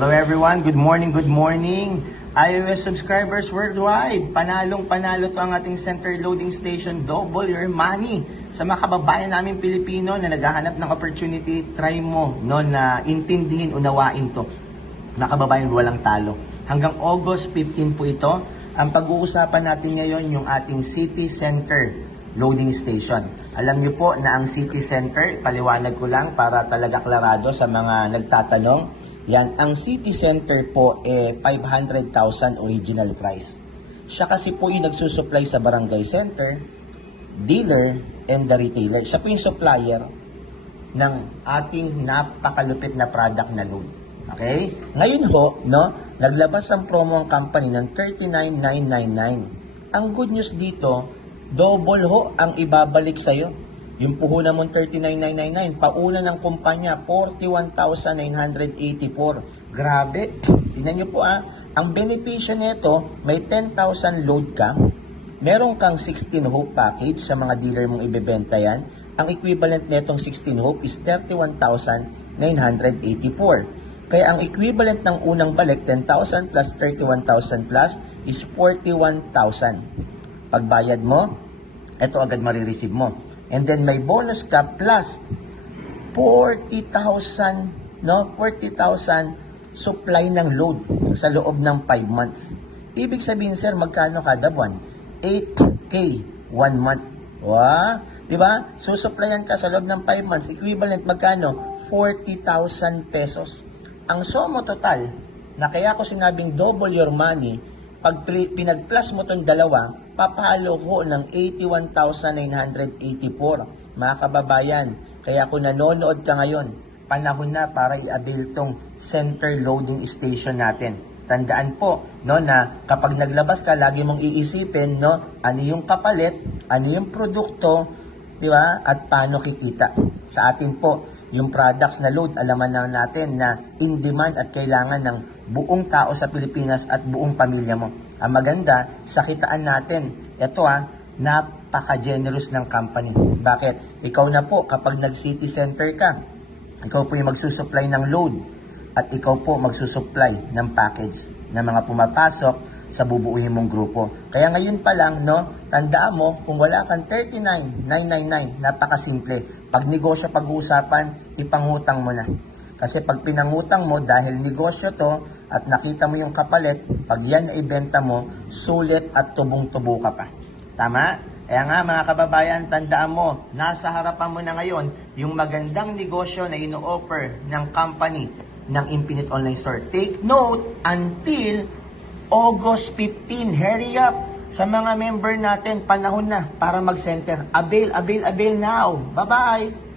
Hello everyone, good morning, good morning. iOS subscribers worldwide, panalong-panalo to ang ating center loading station, double your money. Sa mga kababayan namin Pilipino na naghahanap ng opportunity, try mo na intindihin, unawain to. Mga kababayan, walang talo. Hanggang August 15 po ito. Ang pag-uusapan natin ngayon yung ating city center loading station. Alam niyo po na ang city center, paliwanag ko lang para talaga klarado sa mga nagtatanong. Yan, ang city center po 500,000 original price. Siya kasi po yung nagsusupply sa barangay center, dealer, and the retailer. Siya po yung supplier ng ating napakalupit na product na load. Okay? Ngayon ho, naglabas ang promo ang company ng 39,999. Ang good news dito, double ho ang ibabalik sa'yo. Yung puhunan mong 39,999, pauna ng kumpanya, 41,984. Grabe. Tingnan nyo po ang benepisyo nito, may 10,000 load ka, meron kang 16 hope package sa mga dealer mong ibebenta yan. Ang equivalent netong 16 hope is 31,984. Kaya ang equivalent ng unang balik, 10,000 plus 31,000 plus is 41,000. Pagbayad mo, ito agad marireceive mo. And then may bonus ka plus 40,000, 40,000 supply ng load sa loob ng 5 months. Ibig sabihin, sir, magkano kada buwan? 8K 1 month. Wow, 'di ba? Susupplyan ka sa loob ng 5 months, equivalent magkano? 40,000 pesos. Ang somo total na kaya ko sinabing double your money, pag pinag-plus mo tong dalawa, papalo ho ng 81,984. Mga kababayan, kaya kung nanonood ka ngayon, panahon na para i-avail tong center loading station natin. Tandaan po, na kapag naglabas ka, lagi mong iisipin, ano yung kapalit, ano yung produkto, di ba? At paano kikita. Sa atin po, yung products na load, alaman na natin na in demand at kailangan ng buong tao sa Pilipinas at buong pamilya mo. Ang maganda, sakitaan natin. Ito napaka-generous ng company. Bakit? Ikaw na po, kapag nag-city center ka, ikaw po yung magsusupply ng load at ikaw po magsusupply ng package na mga pumapasok sa bubuuhin mong grupo. Kaya ngayon pa lang, tandaan mo, kung wala kang 39,999, napakasimple. Pag negosyo pag-uusapan, ipangutang mo na. Kasi pag pinangutang mo, dahil negosyo to, at nakita mo yung kapalit, pag yan na ibenta mo, sulit at tubong-tubo ka pa. Tama? Kaya nga mga kababayan, tandaan mo, nasa harapan mo na ngayon yung magandang negosyo na ino-offer ng company ng Infinite Online Store. Take note, until August 15, hurry up! Sa mga member natin, panahon na para mag-center. Avail now! Bye-bye!